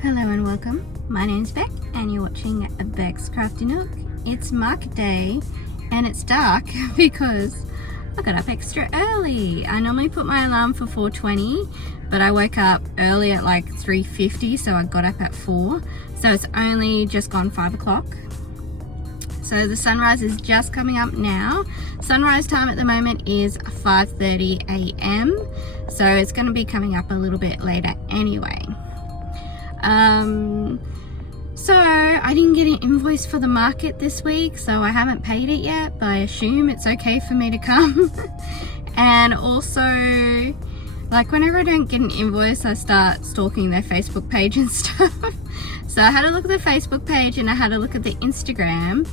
Hello and welcome. My name's Beck and you're watching Beck's Crafty Nook. It's market day and it's dark because I got up extra early. I normally put my alarm for 4:20, but I woke up early at like 3:50, so I got up at 4. So it's only just gone 5 o'clock. So the sunrise is just coming up now. Sunrise time at the moment is 5:30 a.m. So it's going to be coming up a little bit later anyway. So I didn't get an invoice for the market this week, so I haven't paid it yet, but I assume it's okay for me to come. And also, like, whenever I don't get an invoice, I start stalking their Facebook page and stuff. So I had a look at the Facebook page and I had a look at the Instagram,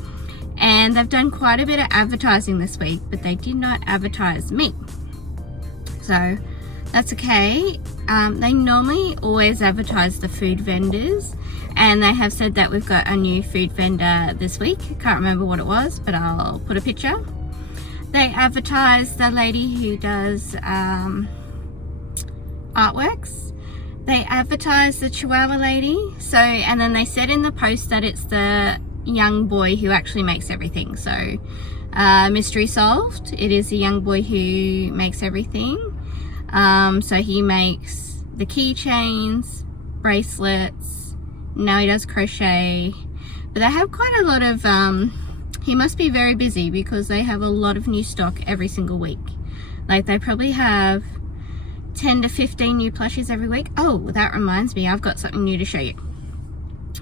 and they've done quite a bit of advertising this week, but they did not advertise me. So that's okay. They normally always advertise the food vendors, and they have said that we've got a new food vendor this week. I can't remember what it was, but I'll put a picture. They advertise the lady who does artworks. They advertise the Chihuahua lady. So, and then they said in the post that it's the young boy who actually makes everything. So mystery solved. It is a young boy who makes everything. So he makes the keychains, bracelets. Now he does crochet, but they have quite a lot of he must be very busy because they have a lot of new stock every single week. Like, they probably have 10 to 15 new plushies every week. Oh, that reminds me, I've got something new to show you.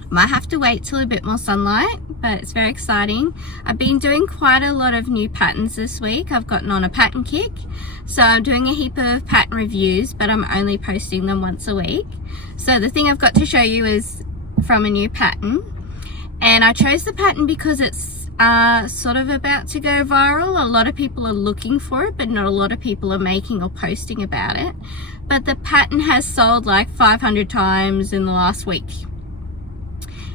Might have to wait till a bit more sunlight, but it's very exciting. I've been doing quite a lot of new patterns this week. I've gotten on a pattern kick, so I'm doing a heap of pattern reviews, but I'm only posting them once a week. So the thing I've got to show you is from a new pattern, and I chose the pattern because it's sort of about to go viral. A lot of people are looking for it, but not a lot of people are making or posting about it. But the pattern has sold like 500 times in the last week.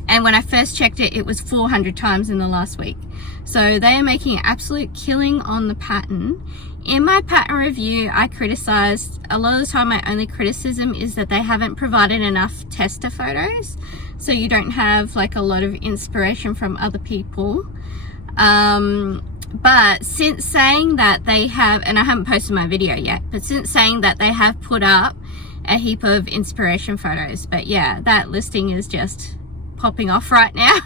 And when I first checked it, it was 400 times in the last week. So they are making an absolute killing on the pattern. In my pattern review, I criticized, a lot of the time my only criticism is that they haven't provided enough tester photos. So you don't have like a lot of inspiration from other people. But since saying that they have, and I haven't posted my video yet, but since saying that they have put up a heap of inspiration photos. But yeah, that listing is just popping off right now.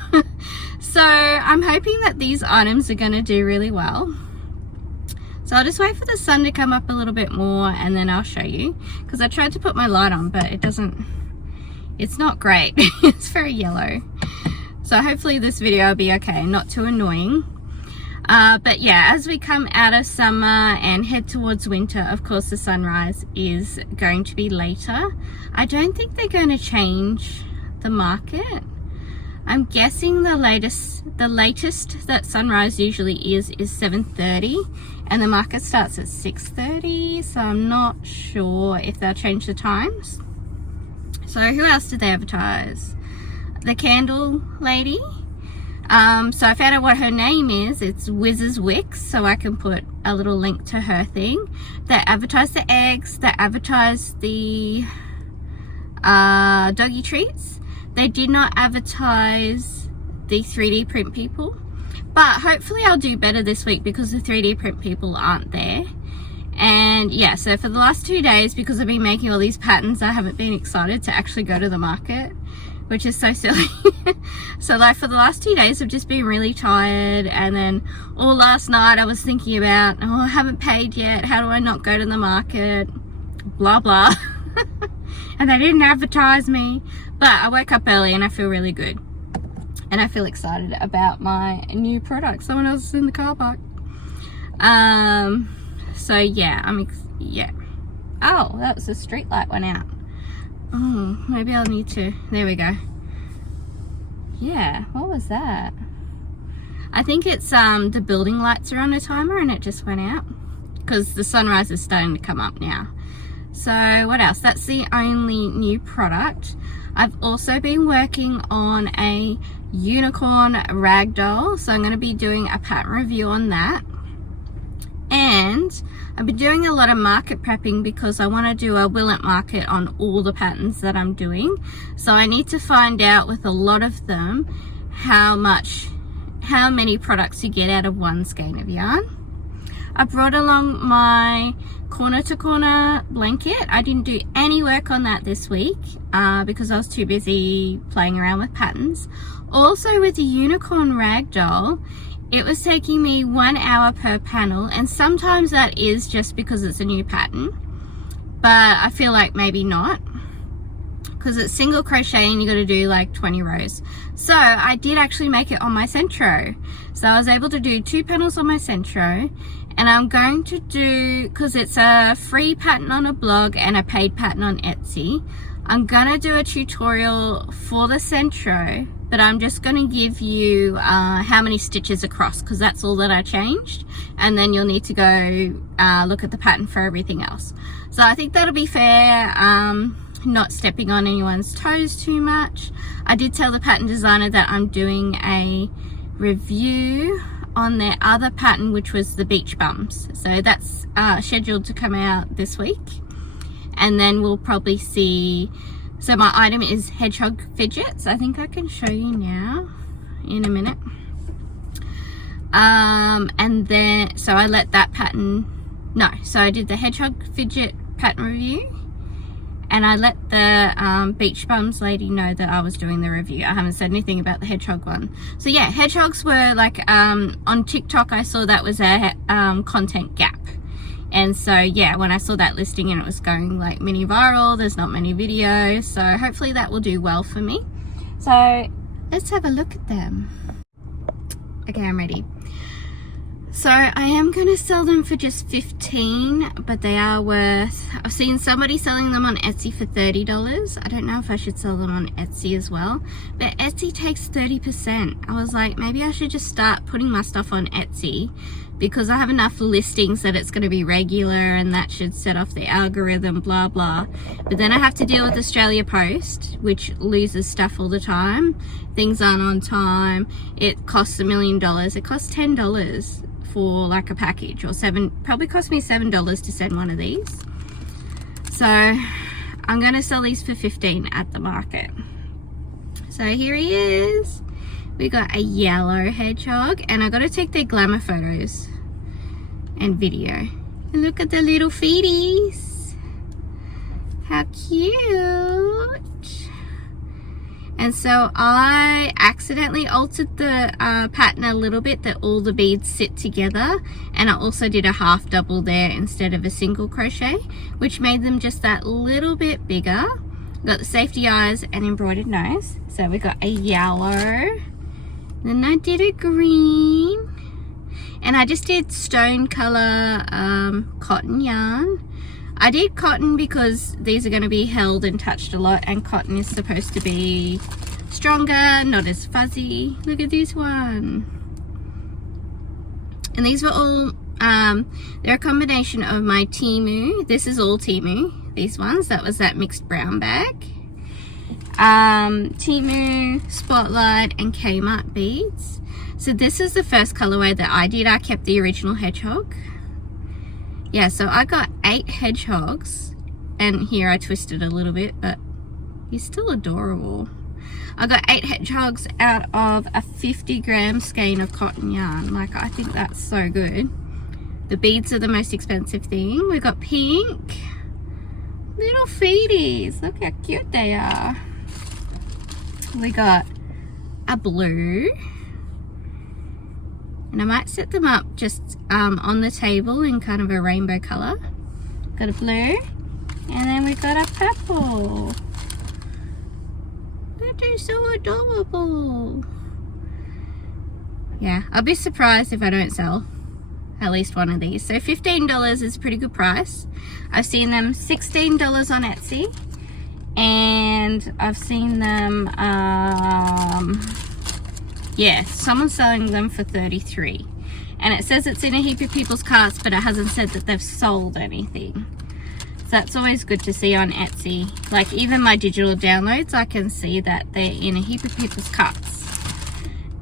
So I'm hoping that these items are going to do really well. So I'll just wait for the sun to come up a little bit more and then I'll show you, because I tried to put my light on, but it's not great. It's very yellow. So hopefully this video will be okay, not too annoying. But yeah, as we come out of summer and head towards winter, of course the sunrise is going to be later. I don't think they're going to change the market. I'm guessing the latest that sunrise usually is 7:30, and the market starts at 6:30, so I'm not sure if they'll change the times. So who else did they advertise? The candle lady. So I found out what her name is. It's Wiz's Wicks, so I can put a little link to her thing. They advertise the eggs, they advertise the doggy treats. They did not advertise the 3D print people, but hopefully I'll do better this week because the 3D print people aren't there. And yeah, so for the last 2 days, because I've been making all these patterns, I haven't been excited to actually go to the market, which is so silly. So like for the last 2 days I've just been really tired, and then all last night I was thinking about, oh, I haven't paid yet, how do I not go to the market, blah blah. And they didn't advertise me. But I woke up early and I feel really good. And I feel excited about my new product. Someone else is in the car park. So yeah, yeah. Oh, that was the street light went out. Oh, maybe I'll need to, there we go. Yeah, what was that? I think it's the building lights are on a timer and it just went out. Because the sunrise is starting to come up now. So what else? That's the only new product. I've also been working on a unicorn ragdoll, so I'm going to be doing a pattern review on that. And I've been doing a lot of market prepping because I want to do a Willet market on all the patterns that I'm doing. So I need to find out with a lot of them how many products you get out of one skein of yarn. I brought along my corner to corner blanket. I didn't do any work on that this week because I was too busy playing around with patterns. Also with the unicorn ragdoll, it was taking me 1 hour per panel, and sometimes that is just because it's a new pattern, but I feel like maybe not, because it's single crochet and you got to do like 20 rows. So I did actually make it on my centro. So I was able to do 2 panels on my centro, and I'm going to do, because it's a free pattern on a blog and a paid pattern on Etsy, I'm gonna do a tutorial for the centro, but I'm just going to give you how many stitches across, because that's all that I changed, and then you'll need to go look at the pattern for everything else. So I think that'll be fair, not stepping on anyone's toes too much. I did tell the pattern designer that I'm doing a review on their other pattern, which was the beach bums, so that's scheduled to come out this week, and then we'll probably see. So my item is hedgehog fidgets. I think I can show you now in a minute. And then, so I let that pattern, so I did the hedgehog fidget pattern review, and I let the beach bums lady know that I was doing the review. I haven't said anything about the hedgehog one. So yeah, hedgehogs were like, on TikTok I saw that was a content gap. And so yeah, when I saw that listing and it was going like mini viral, there's not many videos, so hopefully that will do well for me. So let's have a look at them. Okay, I'm ready. So I am going to sell them for just $15, but they are worth, I've seen somebody selling them on Etsy for $30. I don't know if I should sell them on Etsy as well, but Etsy takes 30%. I was like, maybe I should just start putting my stuff on Etsy, because I have enough listings that it's going to be regular and that should set off the algorithm, blah blah. But then I have to deal with Australia Post, which loses stuff all the time. Things aren't on time. It costs $1 million. It costs $10 for like a package, or $7, probably cost me $7 to send one of these. So I'm going to sell these for $15 at the market. So here he is. We got a yellow hedgehog, and I got to take their glamour photos and video. And look at the little feeties. How cute. And so I accidentally altered the pattern a little bit, that all the beads sit together, and I also did a half double there instead of a single crochet, which made them just that little bit bigger. Got the safety eyes and embroidered nose. So we got a yellow, then I did a green, and I just did stone color cotton yarn. I did cotton because these are going to be held and touched a lot, and cotton is supposed to be stronger, not as fuzzy. Look at this one. And these were all, they're a combination of my Temu. This is all Temu, these ones. That was that mixed brown bag. Temu, Spotlight, and Kmart beads. So this is the first colorway that I did. I kept the original hedgehog. Yeah, so I got 8 hedgehogs, and here I twisted a little bit, but he's still adorable. I got 8 hedgehogs out of a 50-gram skein of cotton yarn. Like, I think that's so good. The beads are the most expensive thing. We got pink, little feeties. Look how cute they are. We got a blue, and I might set them up just on the table in kind of a rainbow color. Got a blue, and then we got a purple. They're so adorable. Yeah, I'll be surprised if I don't sell at least one of these. So $15 is a pretty good price. I've seen them $16 on Etsy, and I've seen them yeah, someone's selling them for $33, and it says it's in a heap of people's carts, but it hasn't said that they've sold anything. So that's always good to see on Etsy. Like, even my digital downloads, I can see that they're in a heap of people's carts,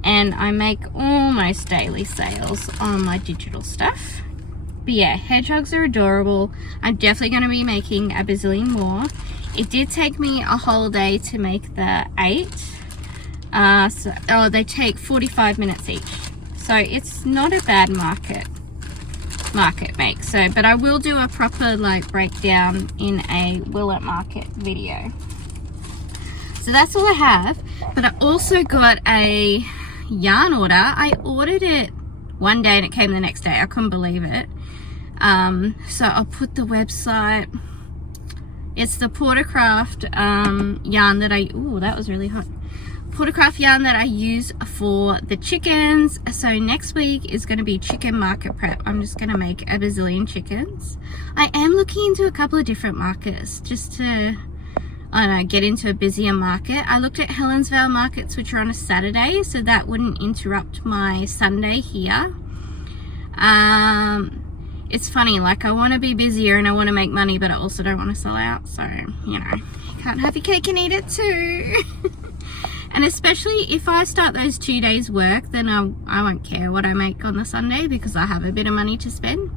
and I make almost daily sales on my digital stuff. But yeah, hedgehogs are adorable. I'm definitely going to be making a bazillion more. It did take me a whole day to make the 8. They take 45 minutes each. So it's not a bad market make. So, but I will do a proper like breakdown in a will it market video. So that's all I have. But I also got a yarn order. I ordered it one day and it came the next day. I couldn't believe it. So I'll put the website. It's the Portercraft yarn that that was really hot. Portercraft yarn that I use for the chickens. So next week is going to be chicken market prep. I'm just going to make a bazillion chickens. I am looking into a couple of different markets just to, I don't know, get into a busier market. I looked at Helensvale markets, which are on a Saturday, so that wouldn't interrupt my Sunday here. It's funny, like I want to be busier and I want to make money, but I also don't want to sell out. So, you know, you can't have your cake and eat it too. And especially if I start those 2 days work, then I won't care what I make on the Sunday because I have a bit of money to spend.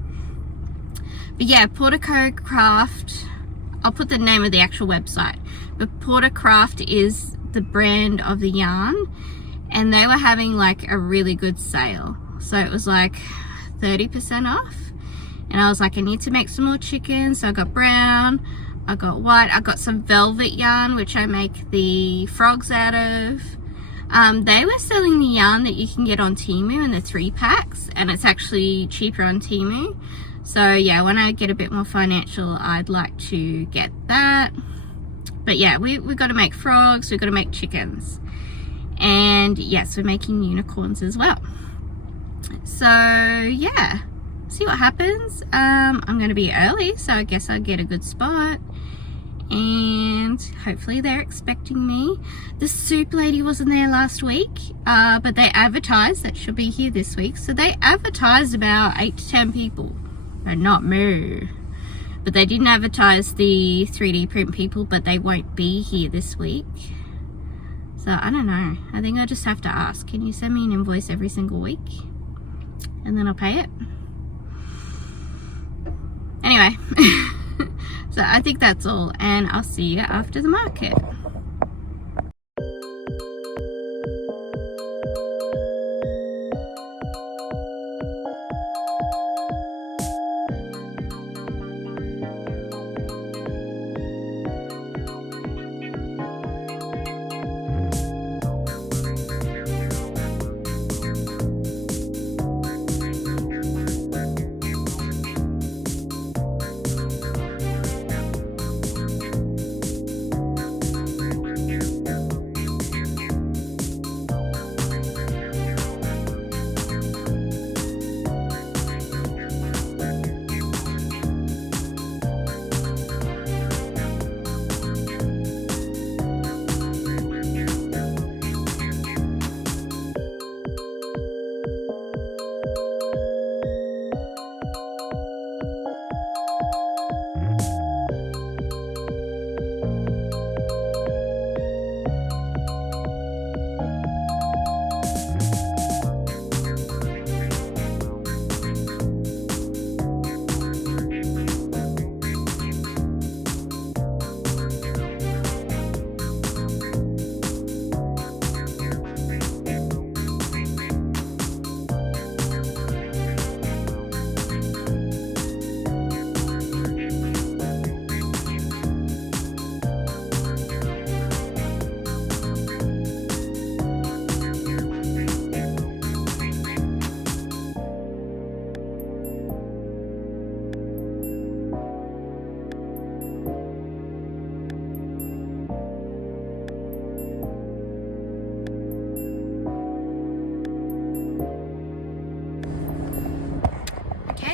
But yeah, Portercraft, I'll put the name of the actual website. But Portercraft is the brand of the yarn, and they were having like a really good sale. So it was like 30% off. And I was like, I need to make some more chicken. So I got brown, I got white, I got some velvet yarn, which I make the frogs out of. They were selling the yarn that you can get on Temu in the 3 packs, and it's actually cheaper on Temu. So yeah, when I get a bit more financial, I'd like to get that. But yeah, we've got to make frogs, we've got to make chickens. And yes, we're making unicorns as well. So yeah, see what happens. I'm going to be early, so I guess I'll get a good spot. And hopefully they're expecting me. The soup lady wasn't there last week, but they advertised that she'll be here this week. So they advertised about 8 to 10 people. And not me. But they didn't advertise the 3D print people, but they won't be here this week. So I don't know. I think I just have to ask, can you send me an invoice every single week? And then I'll pay it. Anyway, so I think that's all, and I'll see you after the market.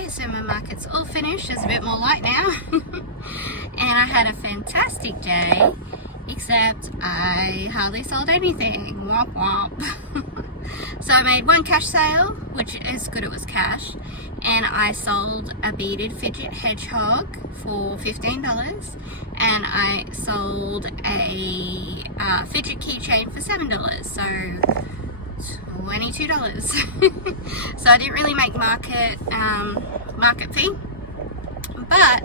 So my market's all finished. It's a bit more light now. And I had a fantastic day, except I hardly sold anything. Womp womp. So I made one cash sale, which is good, it was cash, and I sold a beaded fidget hedgehog for $15, and I sold a fidget keychain for $7. So $22. So I didn't really make market fee. But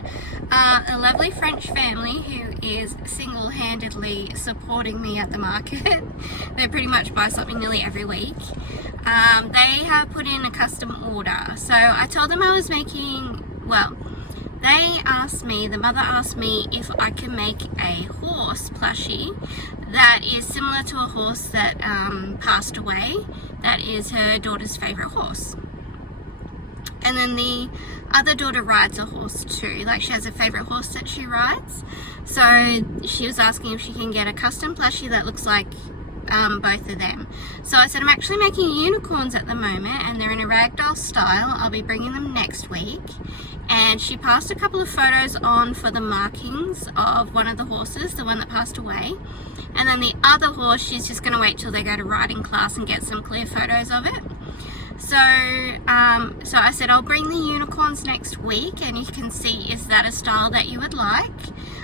a lovely French family who is single-handedly supporting me at the market, they pretty much buy something nearly every week, they have put in a custom order. So I told them I was making, well, the mother asked me if I can make a horse plushie that is similar to a horse that passed away, that is her daughter's favorite horse. And then the other daughter rides a horse too, like she has a favorite horse that she rides. So she was asking if she can get a custom plushie that looks like both of them. So I said I'm actually making unicorns at the moment, and they're in a ragdoll style. I'll be bringing them next week. And she passed a couple of photos on for the markings of one of the horses, the one that passed away. And then the other horse, she's just going to wait till they go to riding class and get some clear photos of it. So I said I'll bring the unicorns next week, and you can see, is that a style that you would like?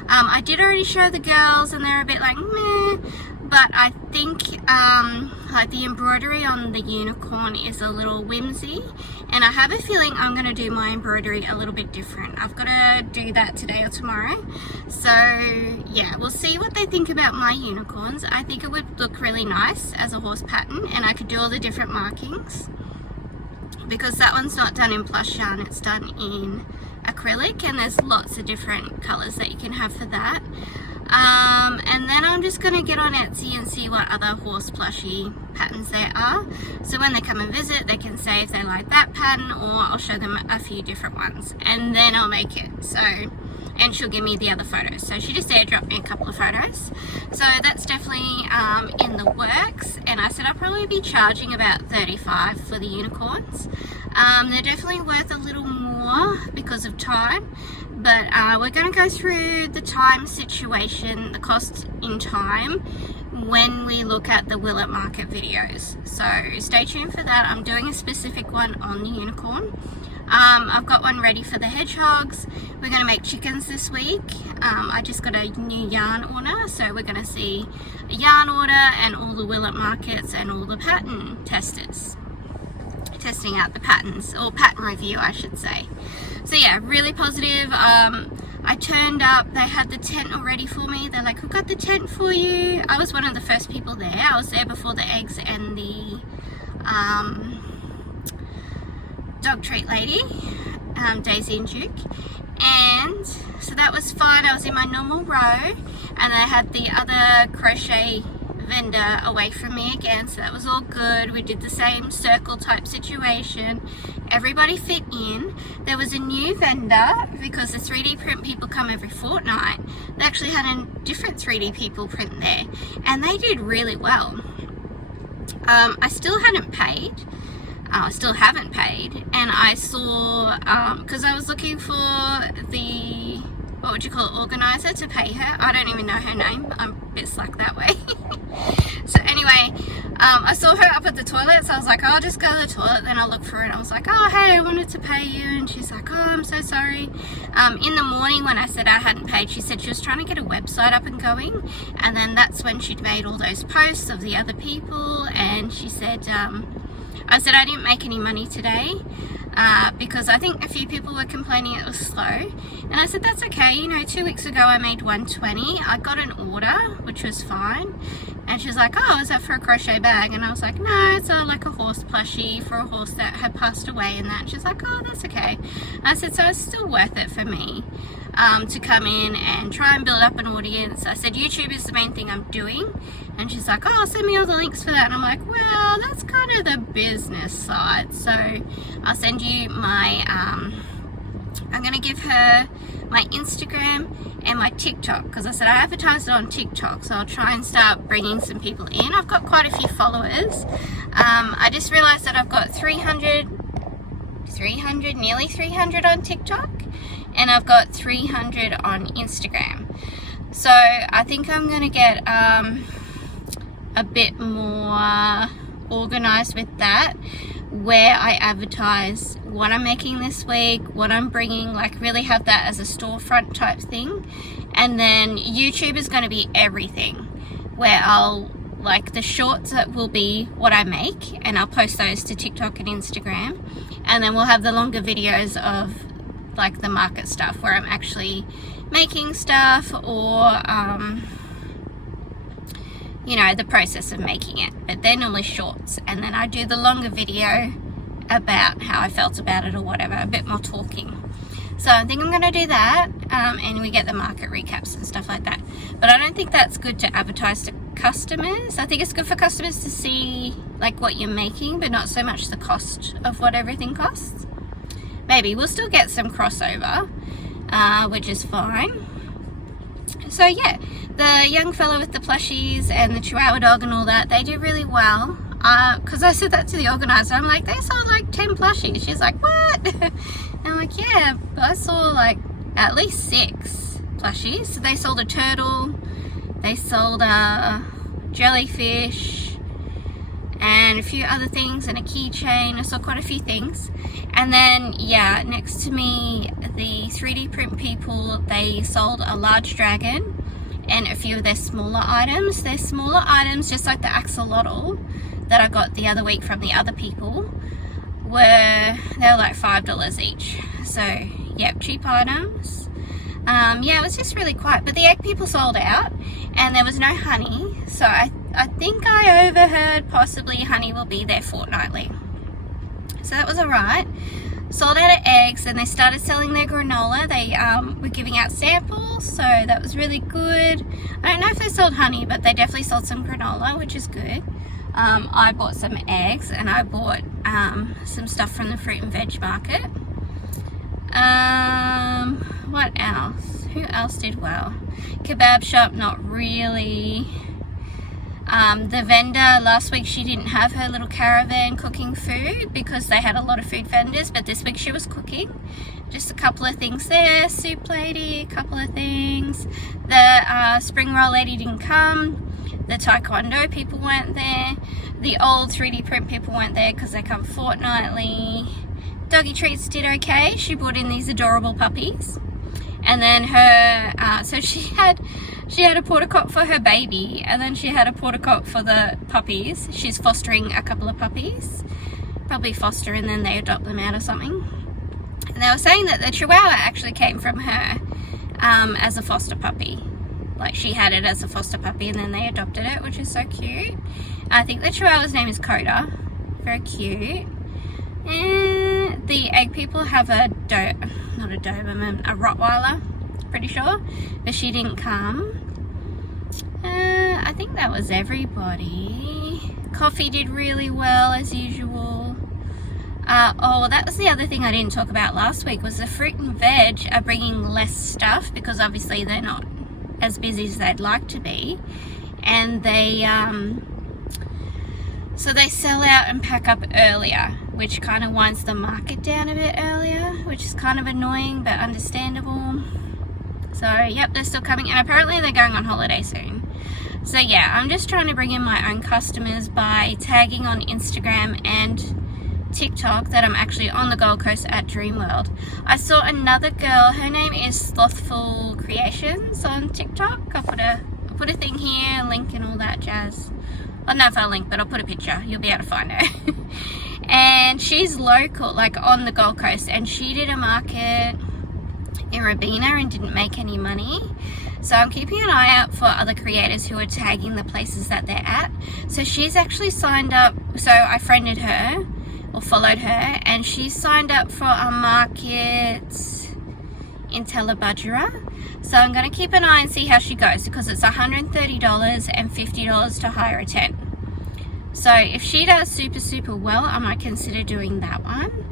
I did already show the girls, and they're a bit like meh, but I think like the embroidery on the unicorn is a little whimsy, and I have a feeling I'm going to do my embroidery a little bit different. I've got to do that today or tomorrow. So yeah, we'll see what they think about my unicorns. I think it would look really nice as a horse pattern, and I could do all the different markings, because that one's not done in plush yarn, it's done in acrylic, and there's lots of different colors that you can have for that. And then I'm just going to get on Etsy and see what other horse plushie patterns there are, so when they come and visit they can say if they like that pattern, or I'll show them a few different ones and then I'll make it. So, and she'll give me the other photos, so she just airdropped me a couple of photos, so that's definitely in the works. And I said I'll probably be charging about $35 for the unicorns. They're definitely worth a little more because of time, but we're going to go through the time situation, the cost in time, when we look at the Will It Market videos. So stay tuned for that. I'm doing a specific one on the unicorn. I've got one ready for the hedgehogs. We're going to make chickens this week. I just got a new yarn order, so we're going to see a yarn order and all the Will It Markets and all the pattern testers testing out the patterns, or pattern review I should say. So yeah, really positive. I turned up, they had the tent all ready for me. They're like, we've got the tent for you. I was one of the first people there. I was there before the eggs and the dog treat lady, Daisy and Duke. And so that was fine. I was in my normal row, and I had the other crochet vendor away from me again, so that was all good. We did the same circle type situation. Everybody fit in. There was a new vendor, because the 3D print people come every fortnight. They actually had a different 3D people print there, and they did really well. I still hadn't paid. I still haven't paid, and I saw, because I was looking for the, what would you call it, organizer to pay her. I don't even know her name. I'm a bit slack that way. So anyway, I saw her up at the toilet, so I was like, oh, I'll just go to the toilet, then I'll look for it. I was like, oh, hey, I wanted to pay you. And she's like, oh, I'm so sorry. In the morning when I said I hadn't paid, she said she was trying to get a website up and going, and then that's when she'd made all those posts of the other people. And she said, I said I didn't make any money today, because I think a few people were complaining it was slow. And I said, that's okay, you know, 2 weeks ago I made $120. I got an order, which was fine. And she was like, oh, is that for a crochet bag? And I was like, no, it's like a horse plushie for a horse that had passed away and that. And she's like, oh, that's okay. And I said, so it's still worth it for me to come in and try and build up an audience. I said, YouTube is the main thing I'm doing. And she's like, oh, send me all the links for that. And I'm like, well, that's kind of the business side. So I'll send you my, I'm going to give her my Instagram and my TikTok, because I said I advertised it on TikTok, so I'll try and start bringing some people in. I've got quite a few followers. I just realized that I've got 300, nearly 300 on TikTok, and I've got 300 on Instagram. So I think I'm going to get a bit more organized with that, where I advertise what I'm making this week, what I'm bringing, like really have that as a storefront type thing. And then YouTube is going to be everything, where I'll like the shorts that will be what I make, and I'll post those to TikTok and Instagram, and then we'll have the longer videos of like the market stuff where I'm actually making stuff, or you know, the process of making it. But they're normally shorts, and then I do the longer video about how I felt about it or whatever, a bit more talking. So I think I'm going to do that, and we get the market recaps and stuff like that. But I don't think that's good to advertise to customers. I think it's good for customers to see like what you're making, but not so much the cost of what everything costs. Maybe we'll still get some crossover, which is fine. So yeah, the young fellow with the plushies and the Chihuahua dog and all that, they do really well. Because I said that to the organizer, I'm like, they sold like 10 plushies. She's like, what? And I'm like, yeah, but I saw like at least 6 plushies. So they sold a turtle, they sold a jellyfish, and a few other things, and a keychain. I saw quite a few things. And then yeah, next to me, the 3D print people, they sold a large dragon and a few of their smaller items. Their smaller items, just like the axolotl that I got the other week from the other people, they were like $5 each. So yep, cheap items. Yeah, it was just really quiet. But the egg people sold out, and there was no honey. So I think I overheard possibly honey will be there fortnightly. So that was alright. Sold out of eggs, and they started selling their granola. They were giving out samples, so that was really good. I don't know if they sold honey, but they definitely sold some granola, which is good. I bought some eggs, and I bought some stuff from the fruit and veg market. What else? Who else did well? Kebab shop, not really. The vendor last week, she didn't have her little caravan cooking food because they had a lot of food vendors, but this week she was cooking. Just a couple of things there. Soup lady, a couple of things. The spring roll lady didn't come. The taekwondo people weren't there. The old 3D print people weren't there because they come fortnightly. Doggy treats did okay. She brought in these adorable puppies. And then her, so she had a porta cot for her baby, and then she had a porta cot for the puppies. She's fostering a couple of puppies. Probably foster and then they adopt them out or something. And they were saying that the Chihuahua actually came from her as a foster puppy. Like she had it as a foster puppy and then they adopted it, which is so cute. I think the Chihuahua's name is Coda. Very cute. And the egg people have a Doberman, a Rottweiler, pretty sure, but she didn't come. I think that was everybody. Coffee did really well as usual. Oh, that was the other thing I didn't talk about last week, was the fruit and veg are bringing less stuff because obviously they're not as busy as they'd like to be, and they so they sell out and pack up earlier, which kind of winds the market down a bit earlier, which is kind of annoying but understandable. So yep, they're still coming, and apparently they're going on holiday soon. So yeah, I'm just trying to bring in my own customers by tagging on Instagram and TikTok that I'm actually on the Gold Coast at Dreamworld. I saw another girl, her name is Slothful Creations on TikTok. I'll put a thing here, a link and all that jazz. I don't know if I'll link, but I'll put a picture. You'll be able to find her. And she's local, like on the Gold Coast, and she did a market in Robina and didn't make any money. So I'm keeping an eye out for other creators who are tagging the places that they're at. So she's actually signed up, so I friended her or followed her, and she signed up for a market in Telebudgera. So I'm going to keep an eye and see how she goes, because it's $130 and $50 to hire a tent. So if she does super well, I might consider doing that one.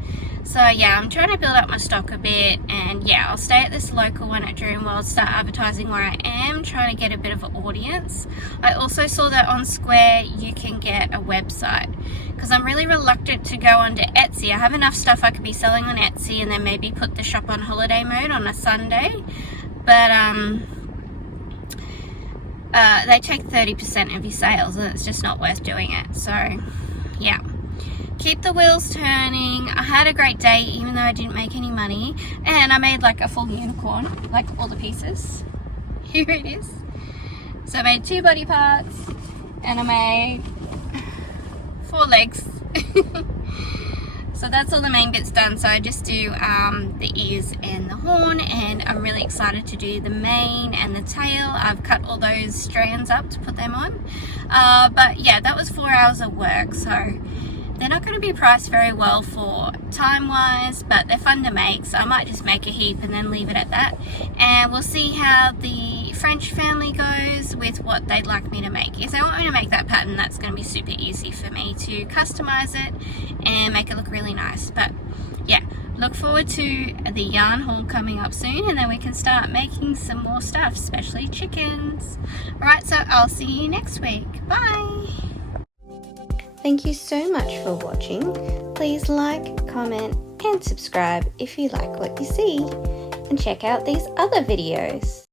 So yeah, I'm trying to build up my stock a bit, and yeah, I'll stay at this local one at Dreamworld, start advertising where I am, trying to get a bit of an audience. I also saw that on Square you can get a website, because I'm really reluctant to go onto Etsy. I have enough stuff I could be selling on Etsy and then maybe put the shop on holiday mode on a Sunday, but they take 30% of your sales, and it's just not worth doing it. So yeah, keep the wheels turning. I had a great day even though I didn't make any money, and I made like a full unicorn, like all the pieces. Here it is. So I made 2 body parts and I made 4 legs. So that's all the main bits done. So I just do the ears and the horn, and I'm really excited to do the mane and the tail. I've cut all those strands up to put them on. But yeah, that was 4 hours of work, so they're not going to be priced very well for time-wise, but they're fun to make, so I might just make a heap and then leave it at that. And we'll see how the French family goes with what they'd like me to make. If they want me to make that pattern, that's going to be super easy for me to customize it and make it look really nice. But yeah, look forward to the yarn haul coming up soon, and then we can start making some more stuff, especially chickens. Alright, so I'll see you next week. Bye! Thank you so much for watching. Please like, comment and subscribe if you like what you see, and check out these other videos.